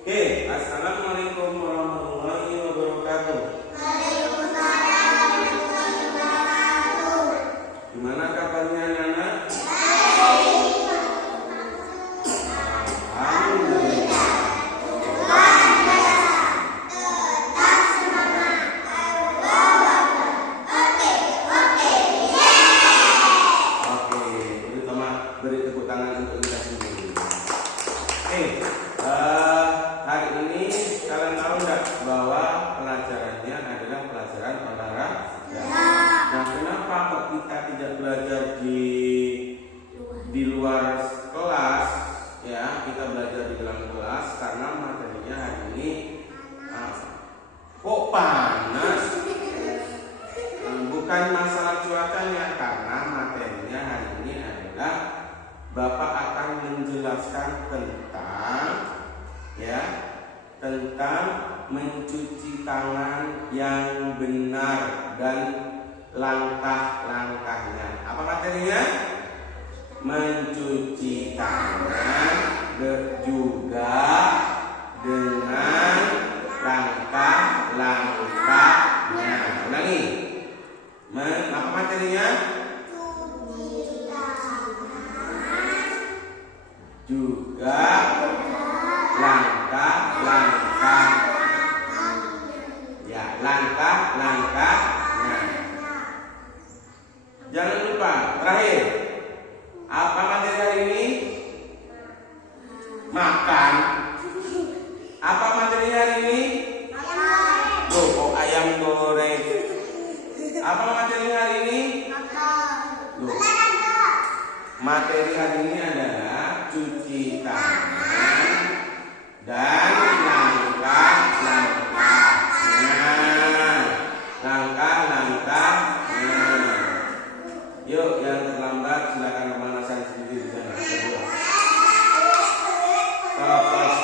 Oke, assalamualaikum warahmatullahi wabarakatuh. Waalaikumsalam warahmatullahi wabarakatuh. Gimana kabarnya anak-anak? Alhamdulillah. Luar biasa. Tetap semangat. Oke. Oke, terutama beri tepuk tangan untuk kita sendiri. Oke, hari ini kalian tahu nggak bahwa pelajarannya adalah pelajaran olahraga? Nah, kenapa kok kita tidak belajar di luar kelas? Ya, kita belajar di dalam kelas karena materinya hari ini kok panas? Bukan masalah cuacanya, karena materinya hari ini adalah Bapak akan menjelaskan tentang mencuci tangan yang benar dan langkah-langkahnya. Apa materinya? Mencuci tangan juga dengan langkah-langkahnya. Ulangi. Apa materinya? Juga langkah-langkah. Ya, langkah-langkahnya. Jangan lupa, terakhir, apa materi hari ini? Makan. Apa materi hari ini? Loh, kok ayam goreng? Apa materi hari ini? Loh, materi hari ini adalah cuci tangan dan langkah-langkahnya. Yuk, yang terlambat silakan pemanasan sendiri di sana.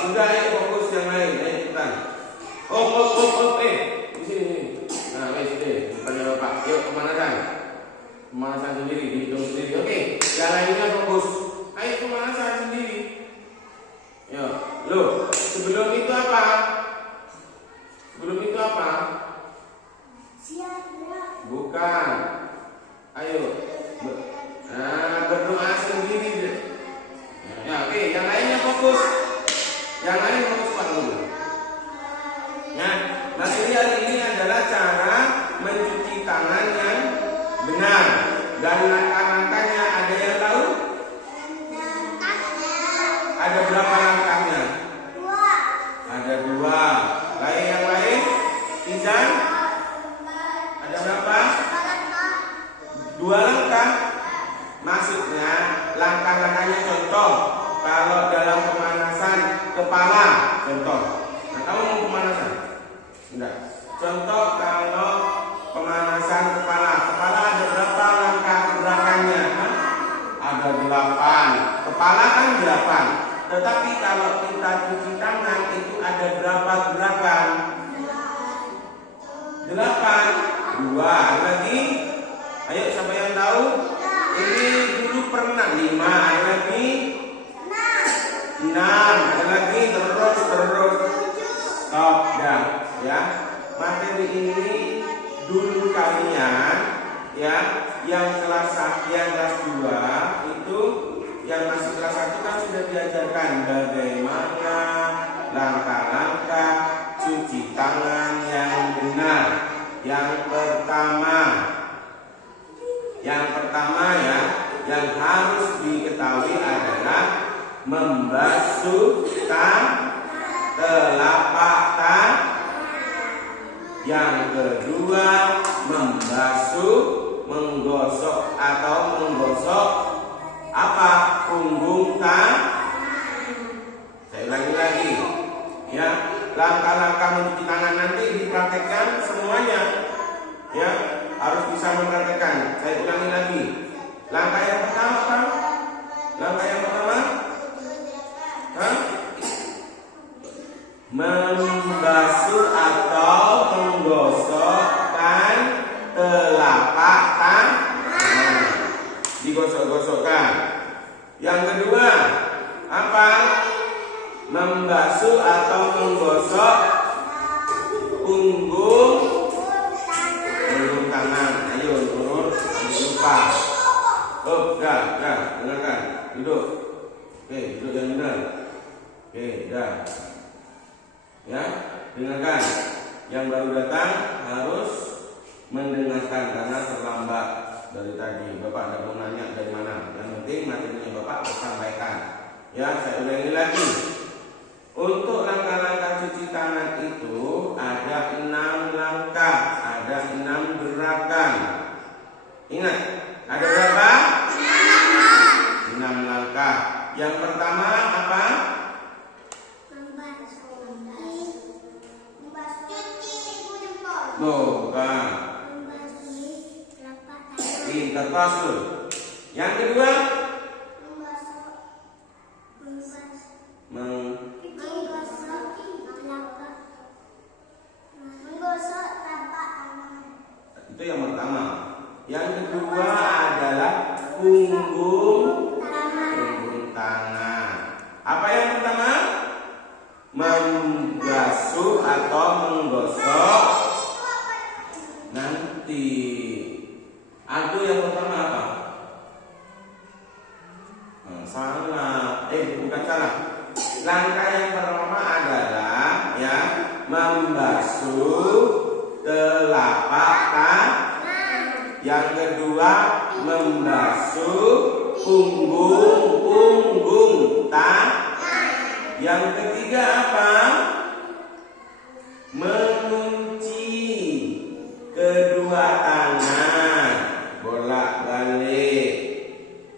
Sudah, ayo fokus yang lain, ayo ikutan. Di sini. Nah, sini, depannya Bapak. Yuk, pemanasan sendiri, dihitung sendiri. Oke, yang lainnya fokus. Ayo pemanasan sendiri. Yuk, loh, sebelum itu apa? Bukan. Ayo. Berdoa sendiri. Ya, oke, yang lainnya fokus. Yang lain fokus Pak dulu. Nah, materi hari ini adalah cara mencuci tangan yang benar dan langkah-langkahnya. Ada yang tahu? Ada berapa langkahnya? Ada 2. Yang lain? Izan? Ada berapa? 2 langkah. Maksudnya langkah-langkahnya contoh. Kalau dalam pemanasan kepala, contoh. Nah, kamu mau pemanasan? Enggak. Contoh kalau pemanasan kepala ada berapa langkah gerakannya? Ada 8. Kepala kan 8. Tetapi kalau kita cuci tangan itu ada berapa gerakan? 8. 2. Lagi? Ayo, siapa yang tahu? Ini dulu pernah 5. Ada lagi? 6. Ada lagi? Terus. Stop. Dah, ya. Materi ini dulu kalian, ya, yang kelas 2 itu, yang masih kelas 1 kan sudah diajarkan bagaimana langkah-langkah cuci tangan yang benar. Yang pertama ya, yang harus diketahui adalah membasuh telapak tangan. Yang kedua, menggosok apa? Punggung tangan. Saya ulangi lagi, ya. Langkah-langkah mencuci tangan nanti dipraktekkan semuanya, ya. Harus bisa mempraktekkan. Saya ulangi lagi. Langkah yang pertama apa? Membasuh atau menggosokkan telapak tangan. Digosok-gosokkan. Yang kedua, apa? membasuh atau menggosok punggung tangan. Ayo turun, lupa. Oh, dah, dengarkan. Duduk. Oke, duduk yang benar. Oke, dah. Ya, dengarkan. Yang baru datang harus mendengarkan karena terlambat dari tadi. Bapak tidak mau nanya dari mana. Yang penting materinya Bapak sampaikan. Ya, saya ulangi lagi. Untuk langkah-langkah cuci tangan itu ada 6 langkah, ada 6 gerakan. Ingat, ada berapa? 6 langkah. Yang pertama apa? Bukan. Pintar pas tuh. Yang kedua? Itu yang pertama. Yang kedua adalah punggung tangan. Apa yang pertama? Membasuh atau menggosok. Nanti. Aduh, yang pertama apa? Salah. Bukan salah. Langkah yang pertama adalah ya membasuh telapak tangan. Yang kedua membasuh punggung tangan. Yang ketiga apa? Mengunci kedua tangan bolak-balik.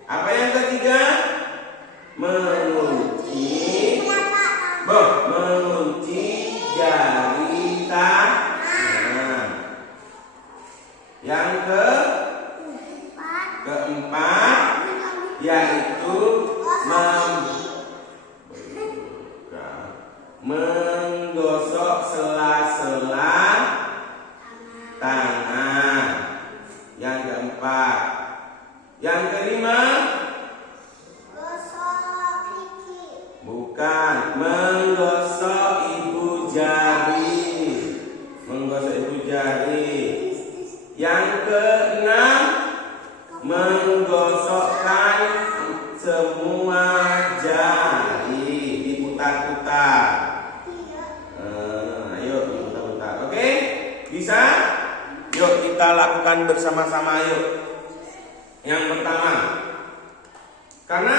Apa yang ketiga? Mengunci jari tangan. Yang keempat yaitu menggosok sela-sela tangan. Yang keempat. Yang kelima? Bukan, menggosok ibu jari. Yang keenam, menggosokkan semua jari, diputar-putar. Ayo diputar-putar. Oke? Bisa? Yuk kita lakukan bersama-sama yuk. Yang pertama, karena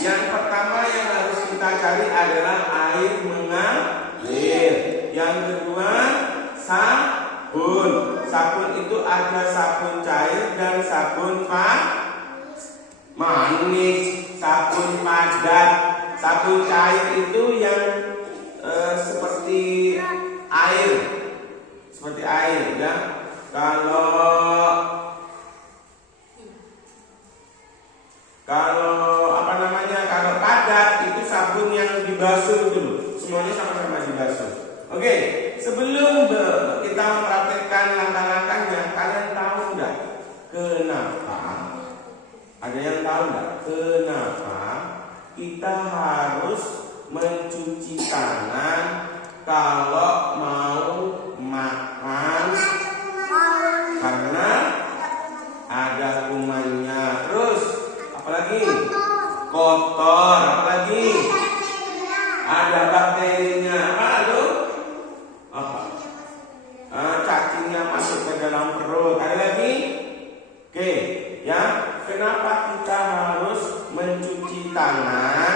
yang pertama yang harus kita cari adalah air mengalir. Yang kedua, sabun. Sabun itu ada sabun cair dan sabun manis, sabun padat. Sabun cair itu yang seperti air, ya. Kalau padat itu sabun yang dibasuh dulu. Semuanya sama-sama dibasuh. Oke, sebelum kita mempraktekkan langkah-langkahnya, kalian tahu enggak kenapa? Ada yang tahu enggak kenapa kita harus mencuci tangan kalau mau makan? Karena ada kumannya. Terus apalagi? Kotor. Apalagi? Ada bakterinya. Apa? Cacingnya masuk ke dalam perut. Ada lagi? Oke, ya. Kenapa kita harus mencuci tangan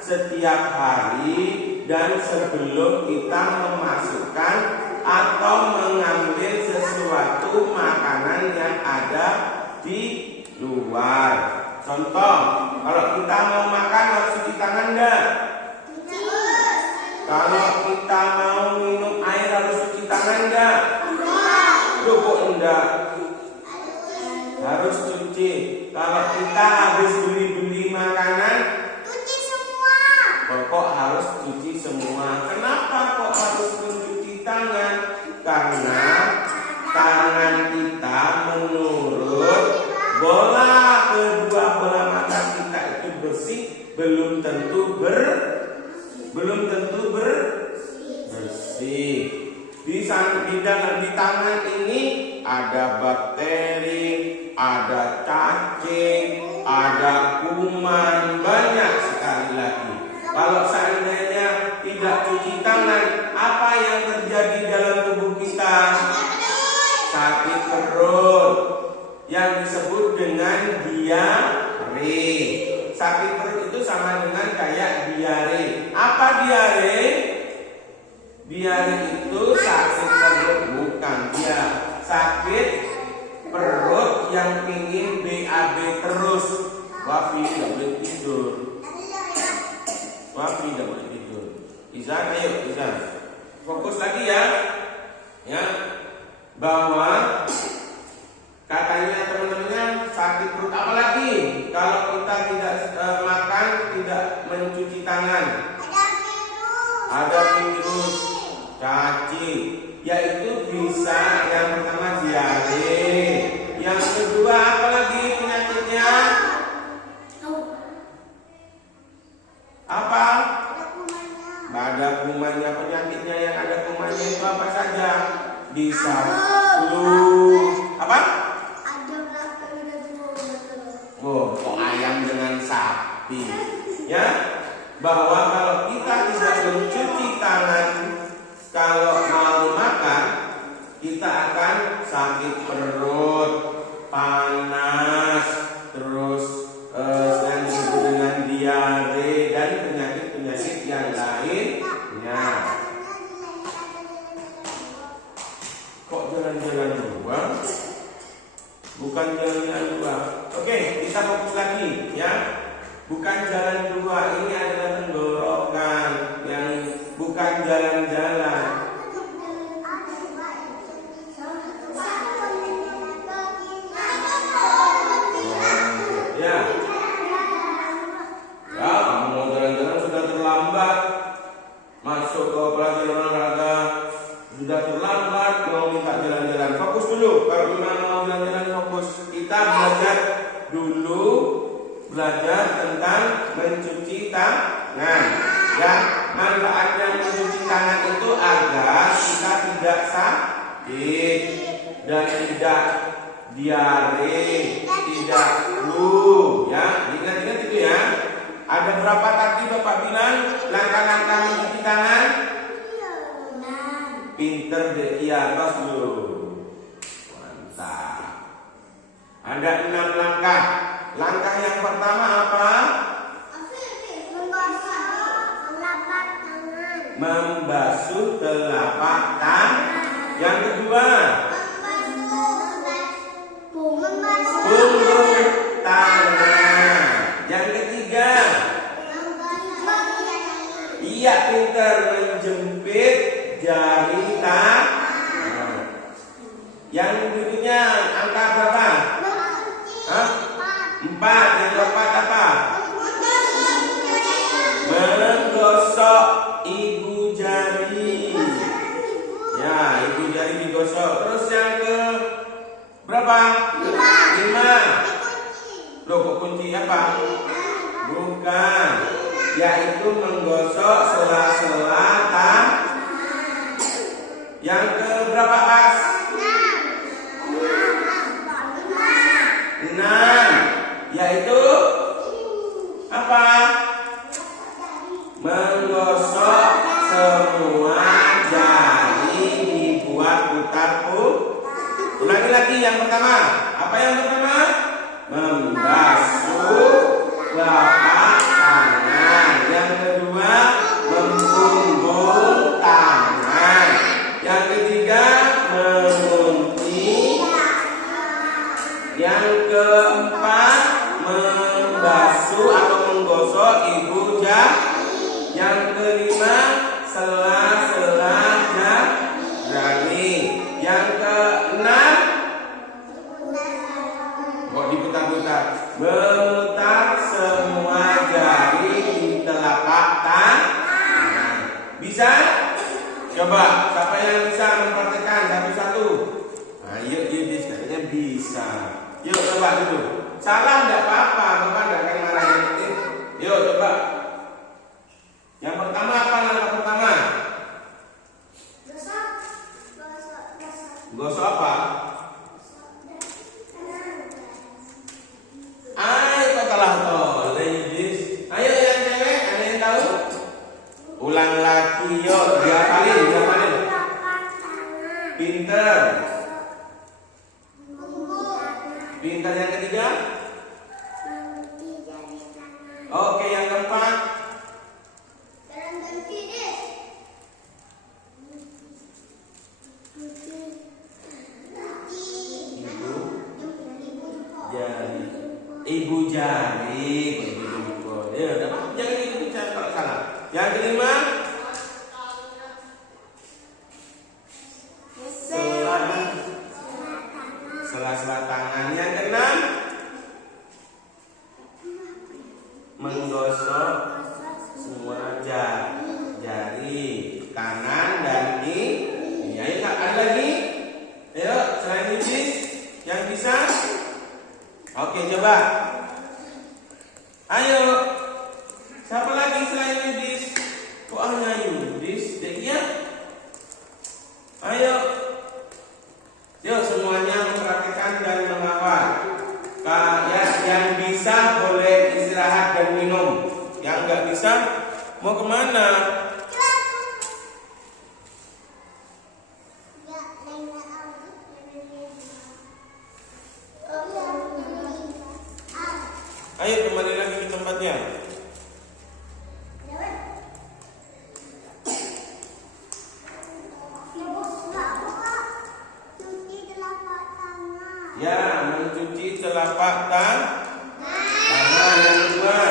setiap hari dan sebelum kita memasukkan atau mengambil sesuatu makanan yang ada di luar? Contoh, kalau kita mau makan harus cuci tangan enggak? Kalau kita mau minum air harus cuci tangan enggak? Kok enggak? Harus cuci. Kalau kita habis beli makanan, Cuci semua. kok harus cuci semua. Kenapa kok harus mencuci tangan? Karena tangan kita menurut kedua bola mata kita itu bersih, belum tentu belum tentu bersih. Di tangan ini ada bakteri, ada cacing, ada kuman, banyak sekali lagi. Kalau seandainya tidak cuci tangan, apa yang terjadi dalam tubuh kita? Sakit perut yang disebut dengan diare. Sakit perut itu sama dengan kayak diare. Apa diare? Diare itu sakit perut, bukan dia sakit perut yang pingin BAB terus. Wafi tidak boleh tidur. Wafi tidak boleh tidur. Izan, ayo Izan, fokus lagi ya. Ya, bahwa katanya teman-temannya sakit perut, apalagi kalau kita tidak makan, tidak mencuci tangan. Ada virus, cacing, yaitu bisa yang pertama diare, yang kedua apalagi penyakitnya? Apa? Ada kumannya. Penyakitnya yang ada kumannya itu apa saja? Bisa flu. Apa? Oh, kok ayam dengan sapi? Ya, bahwa kalau kita tidak mencuci tangan, kalau mau makan, kita akan sakit perut, panas, terus yang disebut dengan diare dan penyakit-penyakit yang lainnya. Kok jalan-jalan doang? Bukan jalan-jalan dua. Oke, kita fokus lagi ya. Bukan jalan dua, ini adalah tenggorokan, yang bukan jalan-jalan. Ya. Ya, kamu mau jalan-jalan sudah terlambat. Masuk ke pelajaran olahraga sudah terlambat, mau minta jalan-jalan. Fokus dulu. Kalau memang mau jalan-jalan fokus. Kita belajar dulu, belajar tentang mencuci tangan. Ya, manfaatnya mencuci tangan itu agar kita tidak sakit dan tidak diare, tidak flu. Ya, ingat-ingat itu ya. Ada berapa tadi Bapak bilang langkah-langkah mencuci tangan? Pinter deh, iya, tos dulu. Mantap. Ada 6 langkah. Langkah yang pertama apa? Membasuh telapak tangan. Yang kedua, punggung tangan. Yang ketiga, iya pintar, menjepit jari tangan. Yang berikutnya angka berapa? Hah? 4. Yang keempat apa? Menggosok ibu jari. Ya, ibu jari digosok. Terus yang ke berapa? 5. Loh, kok kunci apa? Bukan. Yaitu menggosok sela-sela tangan. Yang ke berapa, Mas? 6. Yaitu apa? Menggosok semua jari, dibuat putar-putar. Ulangi lagi yang pertama. Apa yang pertama? Membasuh telapak tangan. Yang kedua, membumbung tangan. Yang ketiga, mengunci. Yang keempat, membasuh atau menggosok ibu jari. Yang kelima, sela-sela jari. Yang keenam, kok diputar-putar? Memutar semua jari di telapak tangan. Bisa? Coba, siapa yang bisa mempraktekkan satu-satu? Ayo, Yudis, katanya bisa. Yuk, coba dulu. Salah enggak apa-apa, Bapak enggak akan marahin. Yuk, coba. Yang pertama apa Ulang lagi yuk. 3 kali. Pinter. Pinter yang ketiga. Oke, yang keempat. Ibu jari. Ya, jangan dibicara kalau salah. Yang kelima. Sela-sela tangan. Yang keenam. Menggosok semua jari kanan dan kiri. Ayo, ada lagi? Ayo, selain Yudis yang bisa? Oke, coba. Ayo. Siapa lagi selain Yudis? Kok hanya Yudis? Iya. Ayo. Yuk semuanya memperhatikan dan menghafal. Yang bisa boleh istirahat dan minum. Yang nggak bisa mau kemana? Ayo kembali lagi ke tempatnya. Ya, mencuci telapak tangan. Yang kedua,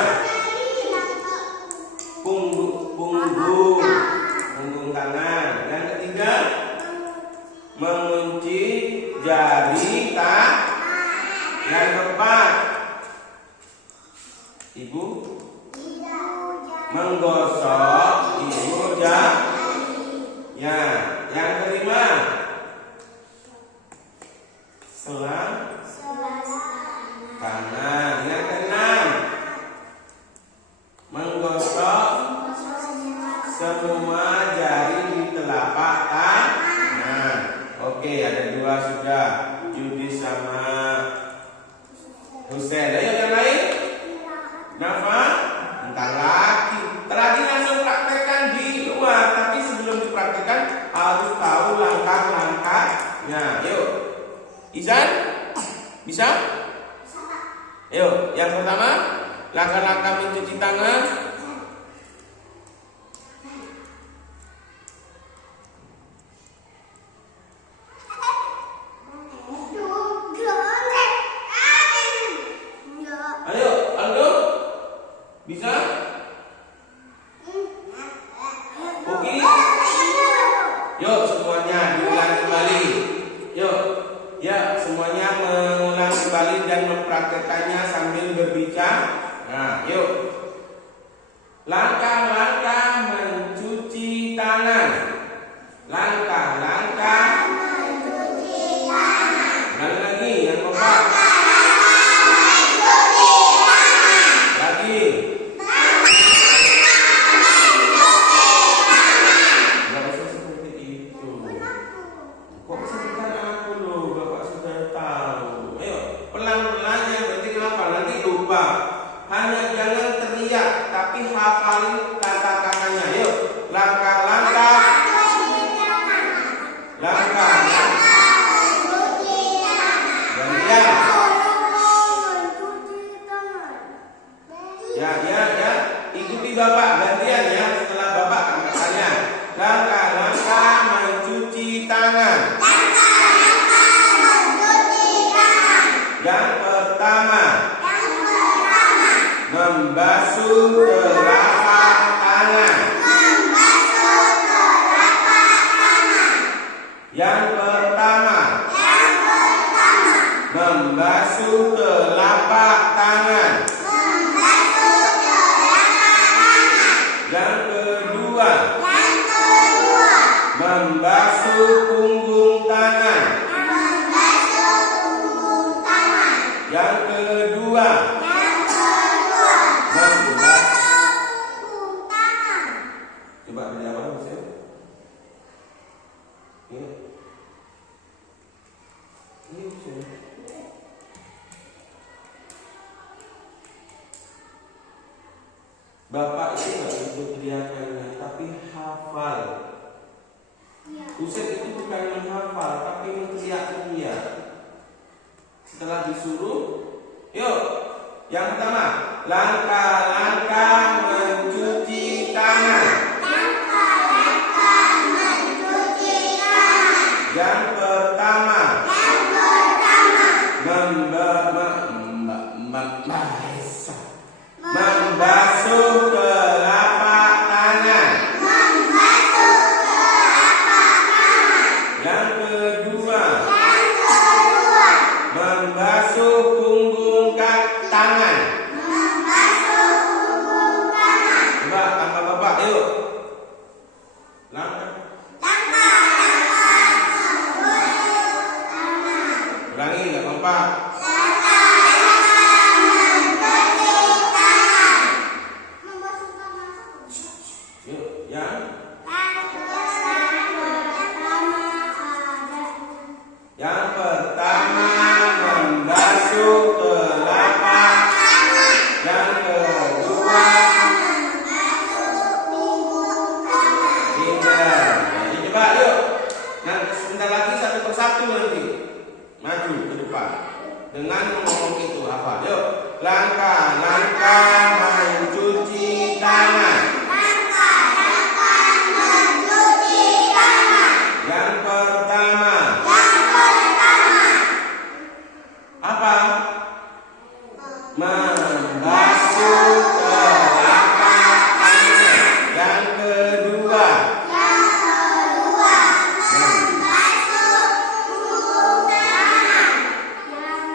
punggung tangan. Yang ketiga, mengunci jari tangan. Yang keempat, Ibu menggosok jari. Ya, yang kelima, tangan. Yang keenam, menggosok semua jari di telapak tangan. Oke, ada 2 sudah, Yudis sama Husein. Ayo yang lain. Nafa, entar lagi. Terakhir langsung praktekkan di luar. Tapi sebelum dipraktekkan harus tahu langkah-langkahnya. Yuk, Izan, bisa? Yuk, yang pertama, langkah-langkah mencuci tangan. Ayo, Aldo, bisa? Oke. Yuk, semuanya diulang kembali. Yuk, ya semuanya mengulang kembali dan mempraktekannya sambil berbicara. Nah, yuk. Langkah-langkah mencuci tangan. Langkah-langkah mencuci tangan. Lagi, yang keempat. Lagi. Gak usah seperti itu. Kok sebutkan aku loh, Bapak sudah tahu. Ayo, pelan-pelan yang penting apa? Nanti lupa. Hanya jangan teriak, tapi hafalin kata-katanya. Yuk, langkah-langkah. Gantian. Ya. Ikuti Bapak gantian ya. Setelah Bapak tanya. Langkah-langkah mencuci tangan. Yang pertama, membasuh telapak tangan. Yang pertama, membasuh telapak tangan. Yang kedua, membasuh punggung tangan. Yang kedua, coba beli apa maksudnya? Ini Bapak itu nggak butuh teriakannya, tapi hafal. Buset itu bukan menghafal, tapi menghayat. Setelah disuruh, yuk. Yang pertama, langkah-langkah mencuci tangan. Langkah-langkah mencuci tangan. Yang pertama, membasuh telapak tangan. Yang kedua, membasuh punggung tangan. Coba tambah bapak, yuk. Langkah. Ulangi, nggak apa-apa. Yuk, yang pertama membasuh telapak. Yang kedua, pindah. Jadi coba yuk. Nah, sebentar lagi satu persatu nanti maju ke depan dengan ngomong itu apa? Yuk, langkah-langkah mencuci tangan. Yang pertama, apa? Membasuh telapak tangan. Yang kedua,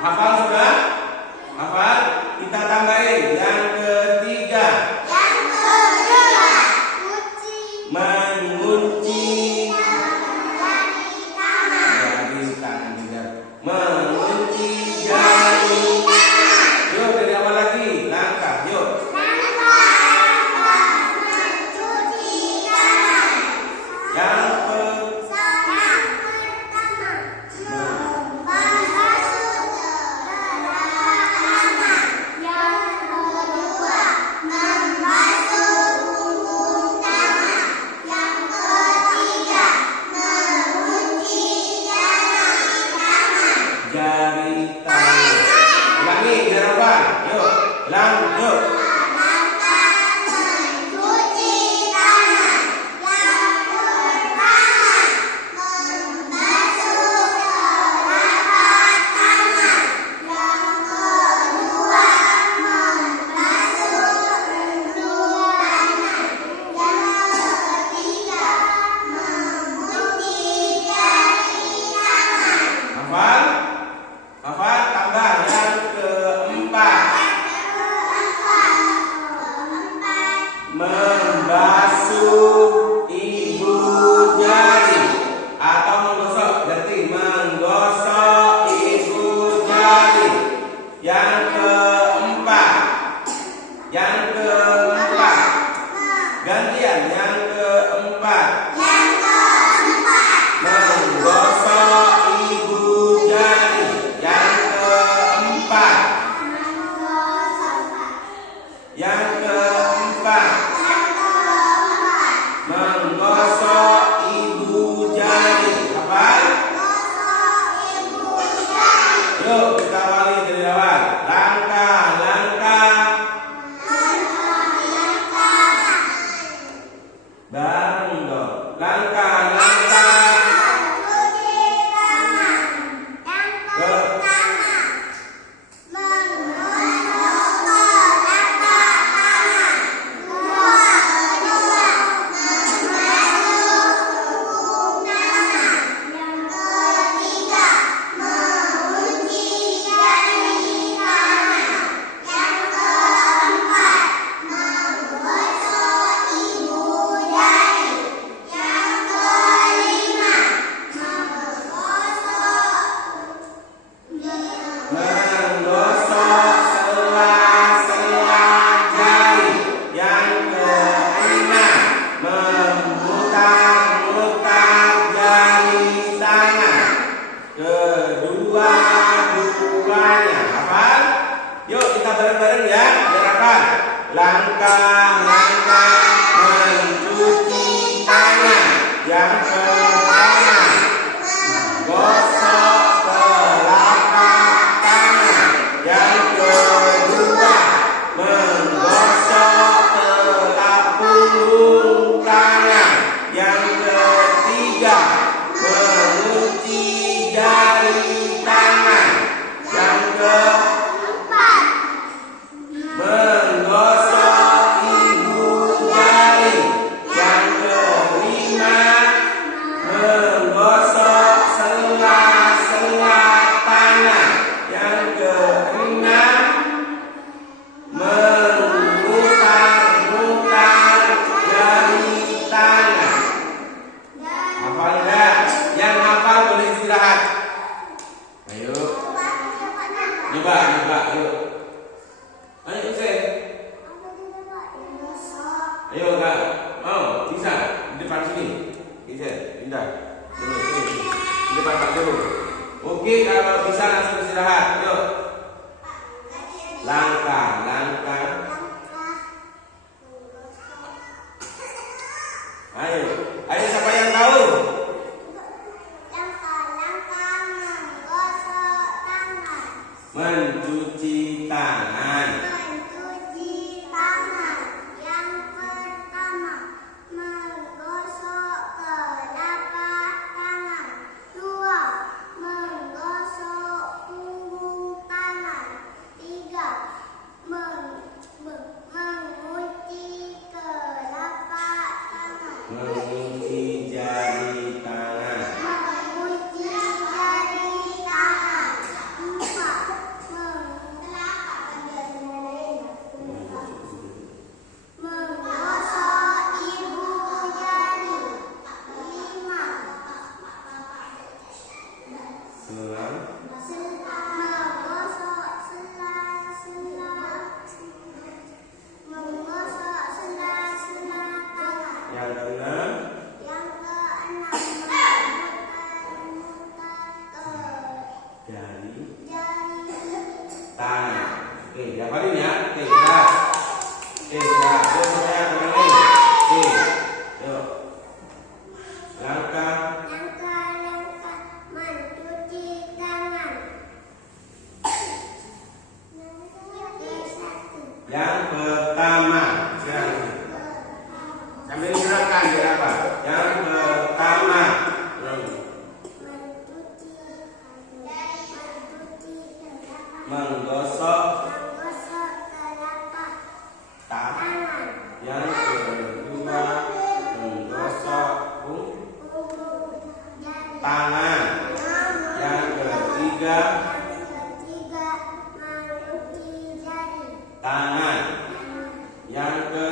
hafal sudah? Hafal? Kita tambahin. Yang ketiga, mengunci jari tangan juga. Mengunci jari. Yuk dari awal lagi. Langkah. Yuk. Yang jari tangan. Ulangi biar apa? Yuk. Yuk. Hafal? Hafal tambah yang keempat. Membasuh ibu jari atau menggosok, berarti menggosok ibu jari. Yang keempat. Gantian yang keempat. Menggosok ibu jari. Yang keempat. Menggosok ibu jari. Apa? Yuk kita awali dari awal. Langkah-langkah. Bareng dong. Langkah-langkah. Menggosok sela-sela jari. Yang keenam, memutar-mutar jari tangan. Kedua-duanya. Hafal? Yuk kita bareng-bareng ya. Biar hafal. Langkah-langkah mencuci tangan. pindah. Dulu, sini. Di depan Pak Guru. Oke, kalau bisa langsung istirahat. Yuk. Langkah. Ayo siapa yang tahu? Langkah menggosok tangan. Mencuci tangan. Mencuci tangan. Yang pertama, menggosok telapak tangan. 2, menggosok punggung tangan. 3, mengunci telapak tangan. Mencuci jari tangan. Mengunci jari tangan. 4, menggosok ibu jari. 5, menggosok sela-sela tangan. Yang keenam, Yang keenam, memutar-mutar jari jari tangan. Oke, dihafalin ya. Oke, gerak. Yuk semuanya kembali. Oke, yuk. Langkah langkah mencuci tangan. yang pertama. Sambil gerakan ya apa? Yang pertama. Menggosok telapak tangan. tangan. Yang kedua, menggosok Punggung jari. tangan. Yang ketiga, mencuci jari. tangan. Yang ke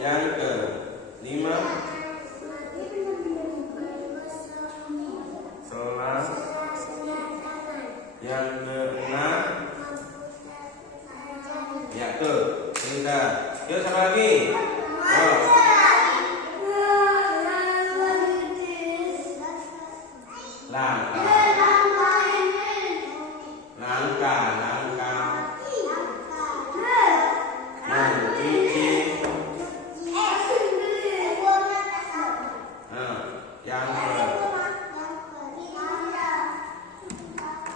yang kelima, selang. Yang keenam, ya tuh. Pintar. Yuk sama lagi. Yuk. Langkah mencuci.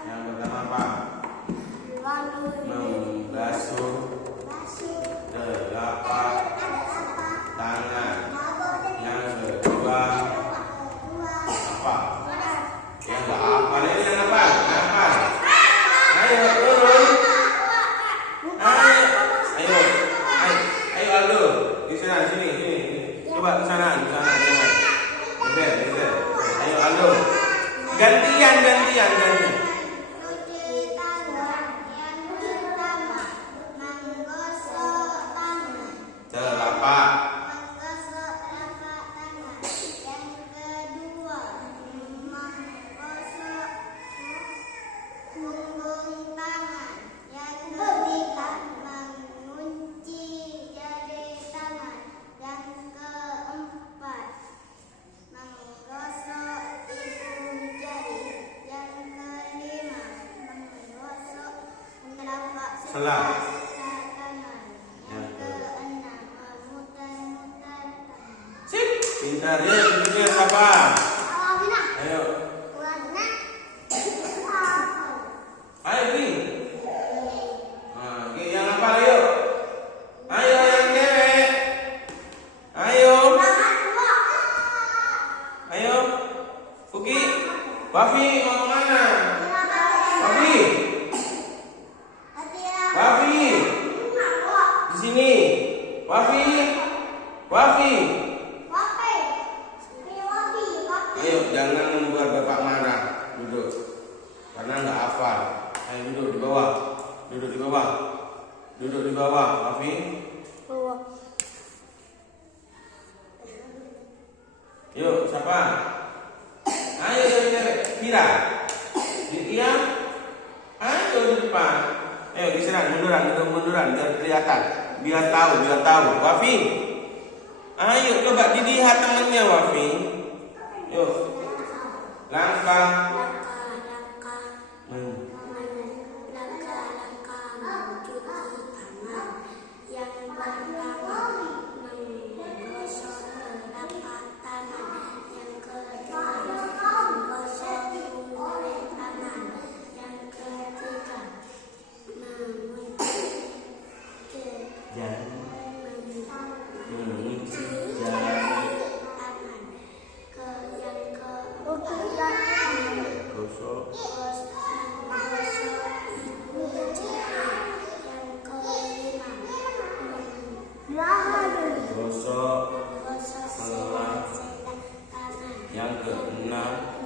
Yang pertama apa? Membasuh telapak tangan. Yang kedua apa? Yang nggak apa? Ini yang apa? Apa? Ayo turun. Ayo Aldo. Di sana, sini. Coba ke sana. Jangan. Geser. Ayo Aldo. Gantian. Cuci tangan. Yang pertama, menggosok tangan. Telapak. Menggosok telapak tangan. Yang kedua, menggosok punggung tangan. Yang ketiga, mengunci jari tangan. Yang keempat, menggosok ibu jari. Yang kelima, menggosok telapak Selang. tangan. Yang keenam, memutar-mutar tangan. Sip. Pintar ya. Duduknya siapa? Ayo. Warna Ayo Bing. Nah, oke, yang apa ayo? Ayo yang cewek. Ayo. Uki. Wafi mau kemana? Wafi. Di sini. Wafi. Ayo, jangan membuat bapak marah. Duduk. Karena nggak hafal. Ayo duduk di bawah. Duduk di bawah, Wafi. Yuk, siapa? Ayo cewek. Kira. Dia. Ayo di depan. Ayo di sana munduran biar kelihatan. Biar tahu. Wafi, ayo coba dilihat temannya Wafi. Yuk, langkah. Yang keenam,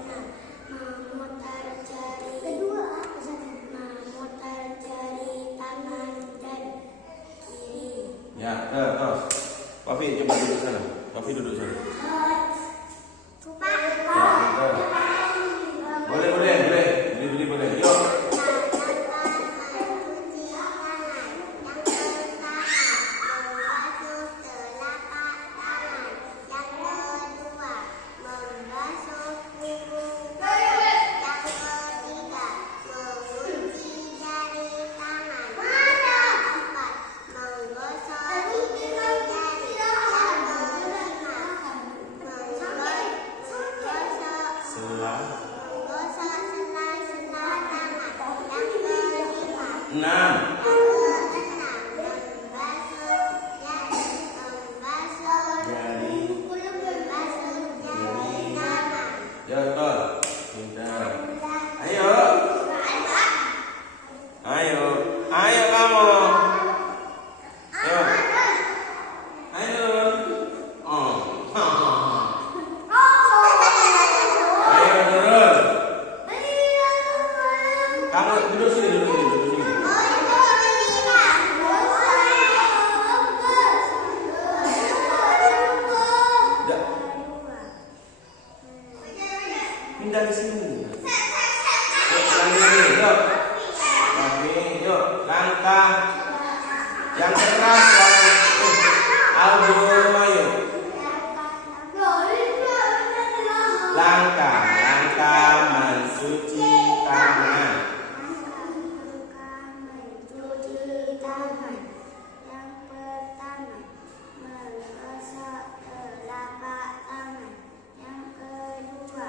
memutar jari tangan dan kiri. ya terus. Wafi coba duduk sana. Wafi duduk sana. Boleh. Boleh. Yuk. Enam. Ya betul. Pintar. Ayo kamu. Ayo. Oh. Ayo turun. Kamu duduk sini. Pindah di sini. Yuk, langkah yang keras. Aldo Mayu. Langkah mencuci tangan. Yang pertama, menggosok telapak tangan. Yang kedua,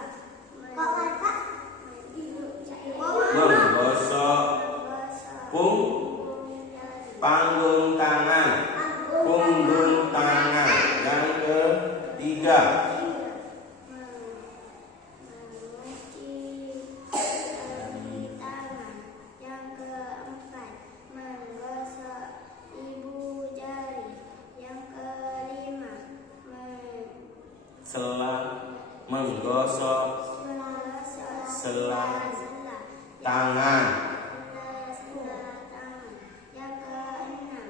Menggosok punggung tangan. Yang ketiga, mencuci tangan. Yang keempat, menggosok ibu jari. Yang kelima, menggosok sela tangan. Yang keenam,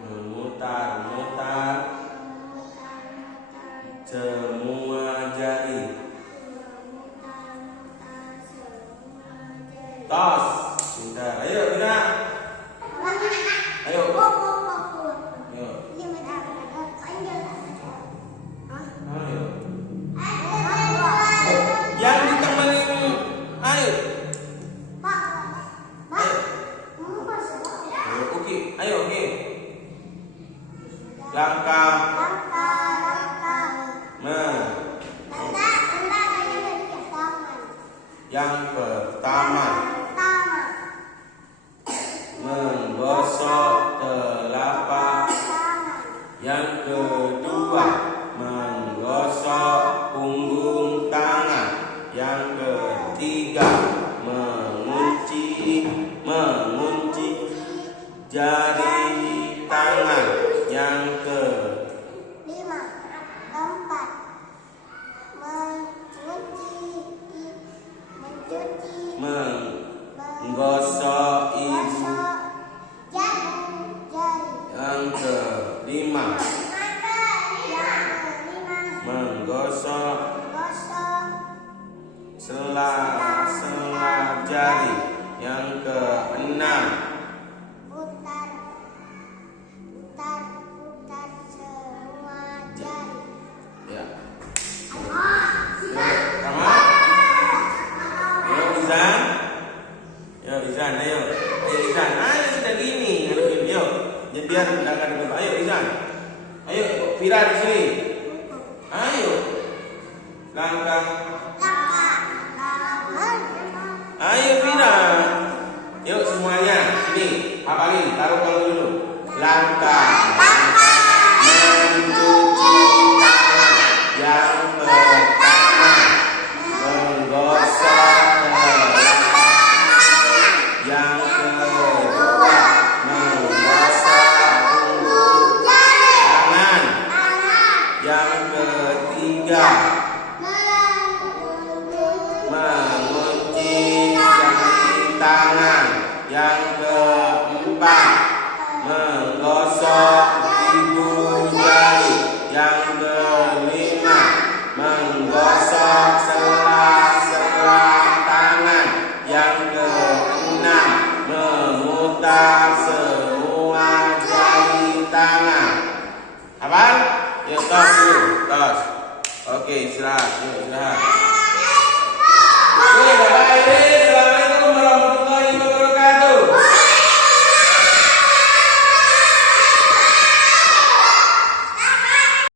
Memutar semua jari. Tos. Pintar. Ayo, Bina. Ayo. Ayo. Yang ditemenin. Ayo. Oke. Langkah. Yang pertama, menggosok telapak. Yang kedua, menggosok punggung tangan. Yang ketiga, mengunci jari tangan. Yang kelima, keempat, menggosok ibu. Yang kelima, menggosok sela jari. Yang keenam, biar nggak ada gempa. Ayo Izan, ayo Vira di sini. Ayo langkah. Ayo Vira. Yuk semuanya sini hafalin, taruh tangan dulu. Langkah mencuci tangan. Yang pertama menggosok yang kedua menggosok tangan. Yang ketiga mencuci tangan. Yang keempat menggosok ibu jari. Yang kelima menggosok sela-sela tangan. Yang keenam memutar semua jari tangan. Hafal? Yuk tos dulu, tos. Oke, istirahat. Yuk istirahat.